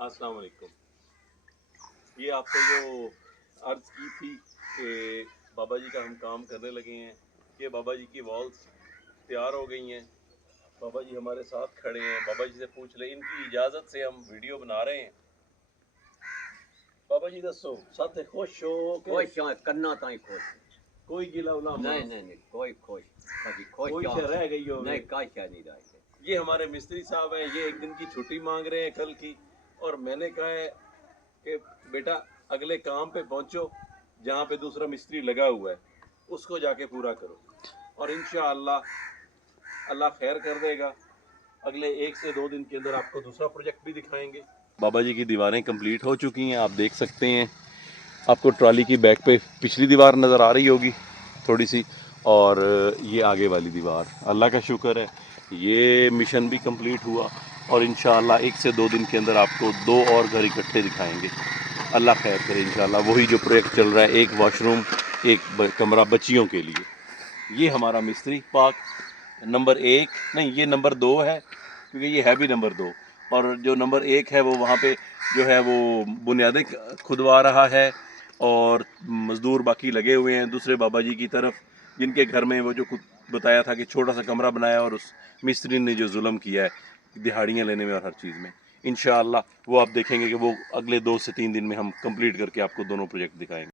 अस्सलाम वालेकुम। ये आपको जो अर्ज़ की थी कि बाबा जी का हम काम करने लगे हैं, ये बाबा जी की वॉल्स तैयार हो गई हैं। बाबा जी हमारे साथ खड़े हैं। बाबा जी से पूछ ले, इनकी इजाज़त से हम वीडियो बना रहे हैं। बाबा जी दसो साथ खुश हो के खुश हाँ करना ताई खुश कोई गिला उला नहीं कोई खुश कभी खुश कोई हाँ। शय रह गई हो नहीं का शय नहीं रह गई। ये हमारे मिस्त्री साहब हैं, ये एक दिन की छुट्टी मांग रहे हैं कल की, और मैंने कहा है कि बेटा अगले काम पे पहुंचो जहाँ पे दूसरा मिस्त्री लगा हुआ है, उसको जाके पूरा करो, और इंशाअल्लाह अल्लाह खैर कर देगा। अगले 1 से 2 दिन के अंदर आपको दूसरा प्रोजेक्ट भी दिखाएंगे। बाबा जी की दीवारें कंप्लीट हो चुकी हैं, आप देख सकते हैं। आपको ट्रॉली की बैक पे पिछली दीवार नज़र आ रही होगी थोड़ी सी, और ये आगे वाली दीवार, अल्लाह का शुक्र है ये मिशन भी कंप्लीट हुआ, और इंशाअल्लाह 1 से 2 दिन के अंदर आपको 2 और घर इकट्ठे दिखाएंगे। अल्लाह खैर करे इंशाअल्लाह। वही जो प्रोजेक्ट चल रहा है, एक वॉशरूम एक कमरा बच्चियों के लिए। ये हमारा मिस्त्री पाक नंबर 1 नहीं, ये नंबर 2 है, क्योंकि ये है भी नंबर 2, और जो नंबर 1 है वो वहाँ पे जो है वो बुनियादें खुदवा रहा है, और मज़दूर बाकी लगे हुए हैं दूसरे बाबा जी की तरफ, जिनके घर में वो जो खुद बताया था कि छोटा सा कमरा बनाया, और उस मिस्त्री ने जो जुल्म किया है दिहाड़ियाँ लेने में और हर चीज़ में। इंशाअल्लाह वो आप देखेंगे कि वो अगले 2 से 3 दिन में हम कंप्लीट करके आपको दोनों प्रोजेक्ट दिखाएंगे।